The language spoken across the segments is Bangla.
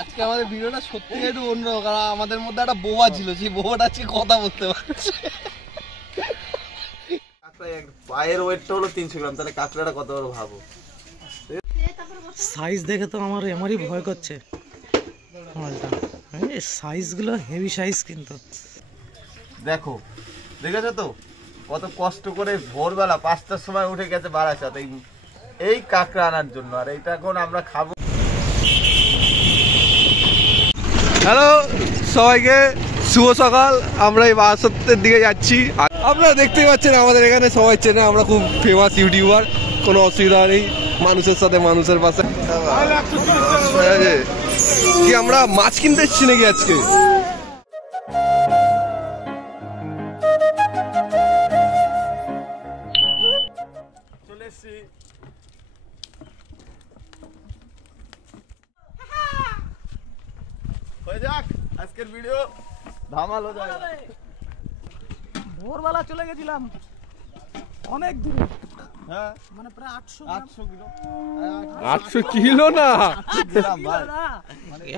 আজকে আমাদের ভিডিওটা সত্যি একটু অন্যরকম, কারণ আমাদের মধ্যে একটা বোবা ছিল, সেই বোবাটা আজকে কথা বলতে পারছে। পায়ের ওয়েটটা হলো 300 গ্রাম, তাহলে কাঁকড়াটা কত বড় ভাবো। সাইজ দেখে তো আমারই ভয় করছে মালটা। সাইজগুলো হেভি সাইজ কিন্তু। দেখো দেখেছো তো কত কষ্ট করে ভোরবেলা 5টার সময় উঠে গেছে বারাসাত এই কাঁকড়া আনার জন্য, আর এইটা এখন আমরা খাবো। হ্যালো সবাইকে, শুভ সকাল। আমরা এই বারাসাতের দিকে যাচ্ছি। আপনারা দেখতেই পাচ্ছেন আমাদের এখানে সবাই চেনে, আমরা খুব ফেমাস ইউটিউবার, কোনো অসুবিধা নেই। মানুষের সাথে মানুষের পাশে। কি আমরা মাছ কিনতে এসছি নাকি আজকে? চলে এসছি। হয়ে যাক আজকের ভিডিও, ধামাল হয়ে যাবে। ভোরবেলা চলে গেছিলাম অনেক দূরে, হ্যাঁ মানে প্রায় 800 কিলো। 800 কিলো না,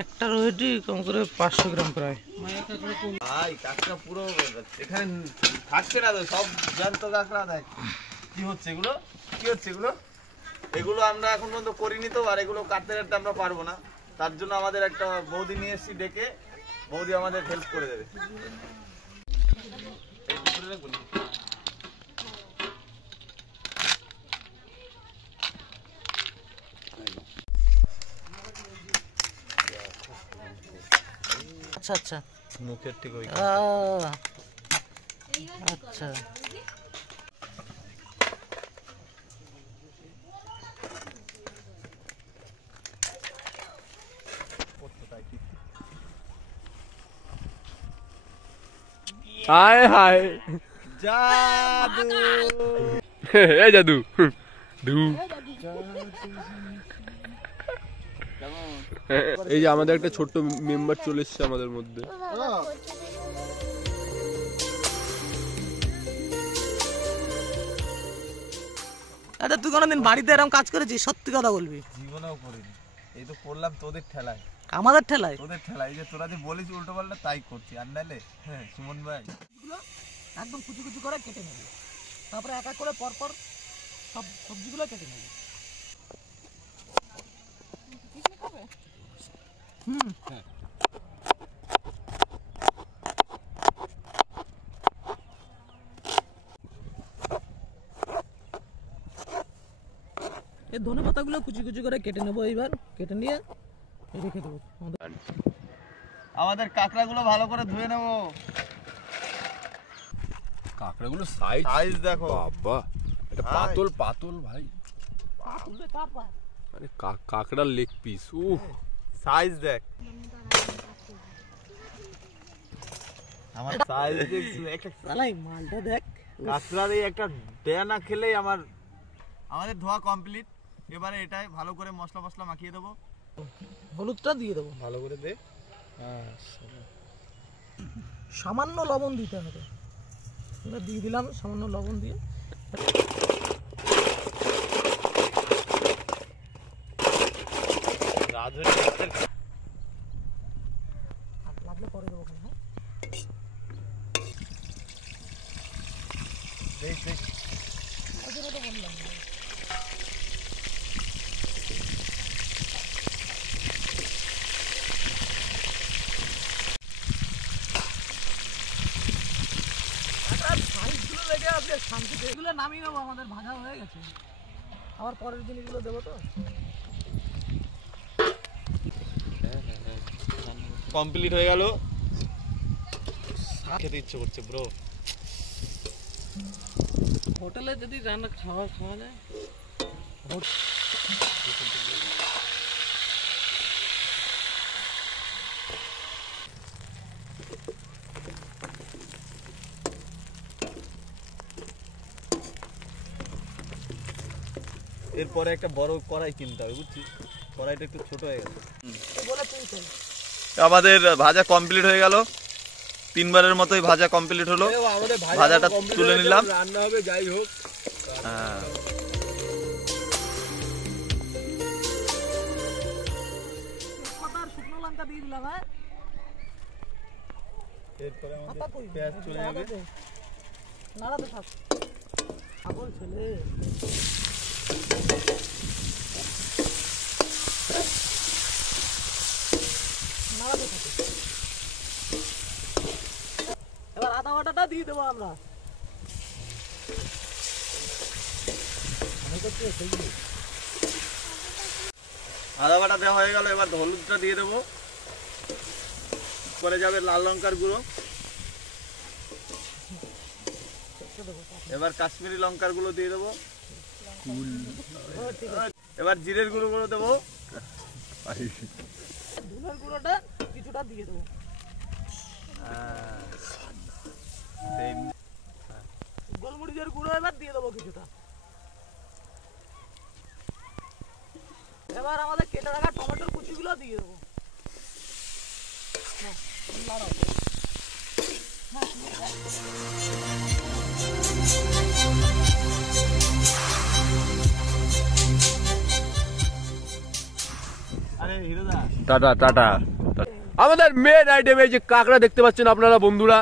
একটা রোহিটি কম করে 500 গ্রাম প্রায়। ভাই কাঁকড়া পুরো এখানে থাকছে না তো, সব জ্যান্ত কাঁকড়া। দেখ কি হচ্ছে এগুলো, কি হচ্ছে এগুলো। এগুলো আমরা এখন পর্যন্ত করিনি তো, আর এগুলো কাটতে কাটতে আমরা পারবো না। তার জন্য আমাদের একটা বৌদি নিয়ে এসেছি ডেকে, বৌদি আমাদের হেল্প করে দেবে। আচ্ছা আচ্ছা, মুখের ঠিক ওই আচ্ছা। হায় হায়, জাদু। এই জাদু দু। এই যে আমাদের একটা ছোট্ট মেম্বার চলে এসছে আমাদের মধ্যে। আচ্ছা, তুই কোনোদিন বাড়িতে এরকম কাজ করেছিস? সত্যি কথা বলবি। জীবনেও করিনি, এই তো করলাম তোদের ঠেলায়। আমাদের ঠেলায়? তোদের ঠেলায়, এই যে তোরা যে বলিস উল্টো পাল্টা তাই করছি। আর নাইলে হ্যাঁ সুমন ভাই একদম কুচি কুচি করে কেটে নেবে, তারপরে এক এক করে পরপর সব সবজিগুলো কেটে নেবে। এই ধনে পাতাগুলো কুচি কুচি করে কেটে নেবো, এইবার কেটে নিয়ে রেখে দেবো। আমাদের কাঁকড়াগুলো ভালো করে ধুয়ে নেবো। কাঁকড়াগুলো সাইজ সাইজ দেখো বাবা, এটা ভাই। পাতল পাতল ভাই, মানে কাঁকড়ার লেগ পিস। সাইজ দেখ, আমার সাইজ দেখ। একটা সালাই মালটা দেখ, কাঁকড়ার এই একটা দেয়া না খেলেই আমাদের ধোয়া কমপ্লিট। এবারে এটাই ভালো করে মশলা মশলা মাখিয়ে দেবো। হলুদটা দিয়ে দেবো ভালো করে দে। সামান্য লবণ দিতে হবে, আমরা দিয়ে দিলাম সামান্য লবণ দিয়ে। লাগলে পরে দেবো। শান্তিতে নামিয়ে নেবো, আমাদের ভাজা হয়ে গেছে। আবার পরের জিনিসগুলো দেবো তো। কমপ্লিট হয়ে গেল। খেতে ইচ্ছে করছে ব্রো। হোটেলে যদি রান্না খাওয়া যায়। এরপরে একটা বড় কড়াই কিনতে হবে, বুঝছিস? কড়াইটা একটু ছোট হয়ে গেছে। আমাদের ভাজা কমপ্লিট হয়ে গেল, 3 বারের মতোই ভাজা কমপ্লিট হলো। ভাজাটা তুলে নিলাম, রান্না হবে যাই হোক। হ্যাঁ লঙ্কা দিয়ে দিলাম। হ্যাঁ, এরপরে আমাদের পাতা কই? পেঁয়াজ চলে যাবে। নাড়াতে থাক। পাগল ছেলে। নাড়াতে থাক। এবার আদা বাটাটা দিয়ে দেবো আমরা। আদা বাটা দেওয়া হয়ে গেল, এবার হলুদটা দিয়ে দেবো, পরে যাবে লাল লঙ্কার গুঁড়ো, এবার কাশ্মীরি লঙ্কার গুঁড়ো দিয়ে দেবো, এবার জিরের গুঁড়ো দেবো, ধনের গুঁড়োটা কিছুটা দিয়ে দেবো। গোলমরিচের গুঁড়ো এবার দিয়ে দেবো কিছুটা। এবার আমাদের কেটে রাখা টমেটোর কুচিগুলো দিয়ে দেবো। হ্যাঁ, নাড়াও। আরে হিরোদা টাটা টাটা। আমাদের মেন আইটেম এই যে কাঁকড়া দেখতে পাচ্ছেন আপনারা বন্ধুরা,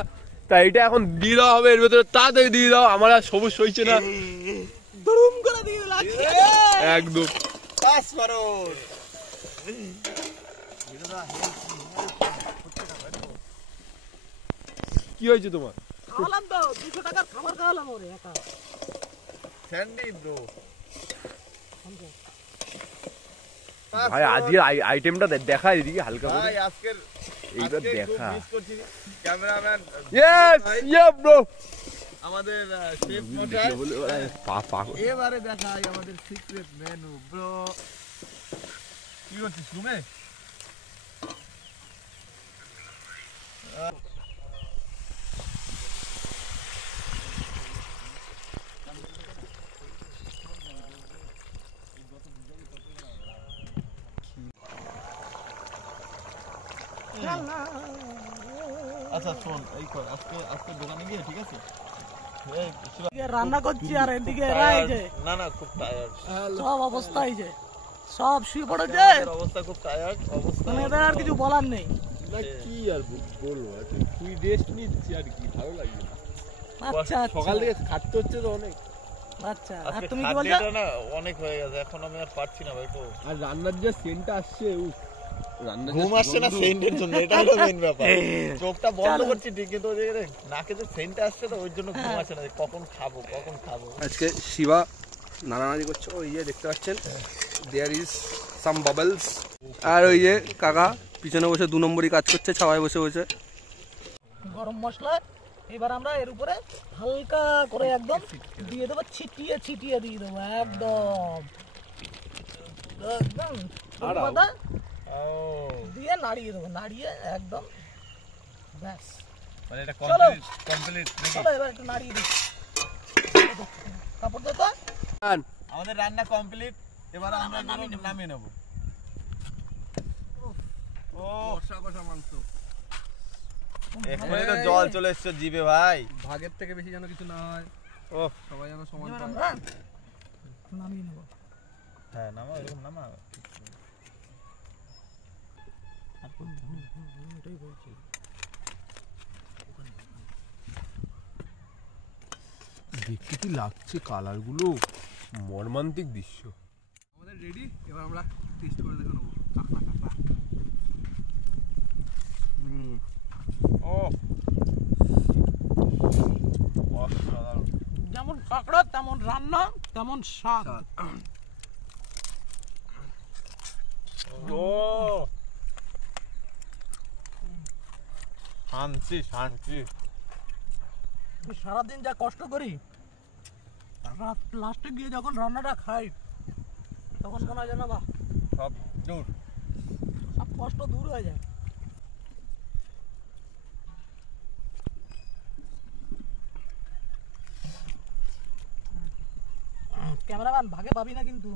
তাই এটা এখন দিয়ে দেওয়া হবে এর ভেতরে, তাড়াতাড়ি দিয়ে দাও, আমার আর সবুজ সইছে না। দুরুম করে দিয়ে দিলাম। একদম পাস করো। কি হয়েছে তোমার? খাওয়ালাম তো, 200 টাকার খাবার খাওয়ালাম ওরে একা। স্যান্ডি ব্রো, ভাই আজকের আইটেমটা দেখাই দিকে হালকা করে। ভাই আজকের এইবার আজকে খুব দেখা। মিস করছি ক্যামেরাম্যান ইয়েস ইয়ে ব্রো। আমাদের শেফ মশাই। পা এবারে দেখাই আমাদের সিক্রেট মেনু ব্রো। কি করছিস রুমে? আচ্ছা শোন, এই কর আজকে দোকানে গিয়ে, ঠিক আছে? এই শিবা, এদিকে রান্না করছি আর এদিকে এরা এই যে না খুব টায়ার্ড, সব অবস্থা এই যে সব শুয়ে পড়েছে। অবস্থা খুব টায়ার্ড অবস্থা। মানে এদের আর কিছু বলার নেই। না কি আর বলবো, তুই রেস্ট নিচ্ছি আর কি, ভালো লাগবে না। আচ্ছা সকাল থেকে খাটতে হচ্ছে তো অনেক। আচ্ছা, আর আজকে তুমি কি বলছো? খাদ্যটা না অনেক হয়ে গেছে, এখন আমি আর পারছি না ভাই। তো আর রান্নার যে সেন্টটা আসছে, ঘুম আসছে না সেন্টের জন্য, এটা হলো মেইন ব্যাপার। চোখটা বন্ধ করছি ঠিক, কিন্তু ওই যে নাকে যে সেন্ট আসছে তো ওই জন্য ঘুম আসছে না, যে কখন খাবো। আজকে শিবা নাড়ানাড়ি করছে, ওই যে দেখতে পাচ্ছেন দেয়ার ইজ সাম বাবলস। আর ওই যে কাকা পিছনে বসে 2 নম্বরই কাজ করছে, ছাওয়ায় বসে বসে। গরম মশলা এবার আমরা এর উপরে হালকা করে একদম দিয়ে দেবো, ছিটিয়ে দিয়ে দেবো একদম একদম পাতা দিয়ে নাড়িয়ে দেবো, নাড়িয়ে একদম ব্যাস। মানে এটা চলো। কমপ্লিট নাকি? চলো এবার একটু নাড়িয়ে দিই। কাপড় দে তো। আমাদের রান্না কমপ্লিট, এবার আমরা নামিয়ে নেব। ও কষা মাংস, এখনই তো জল চলে এসছে জিভে ভাই। ভাগের থেকে বেশি যেন কিছু না হয়, ও সবাই যেন সমান এবার পায়। আমরা নামিয়ে নেবো। হ্যাঁ নামা, এরকম নামা। এটাই বলছি। দেখতে কি লাগছে কালার গুলো, মর্মান্তিক দৃশ্য। আমাদের রেডি, এবার আমরা টেস্ট করে দেখে নেবো। কাঁকড়া ও অসাধারণ। যেমন কাঁকড়া তেমন রান্না তেমন স্বাদ। ও শান্তি। সারাদিন যা কষ্ট করি, লাস্টে গিয়ে যখন রান্নাটা খাই তখন মনে হয় যেন বাহ, সব দূর। সব কষ্ট দূর হয়ে যায়। ক্যামেরাম্যান ভাগে পাবি না কিন্তু।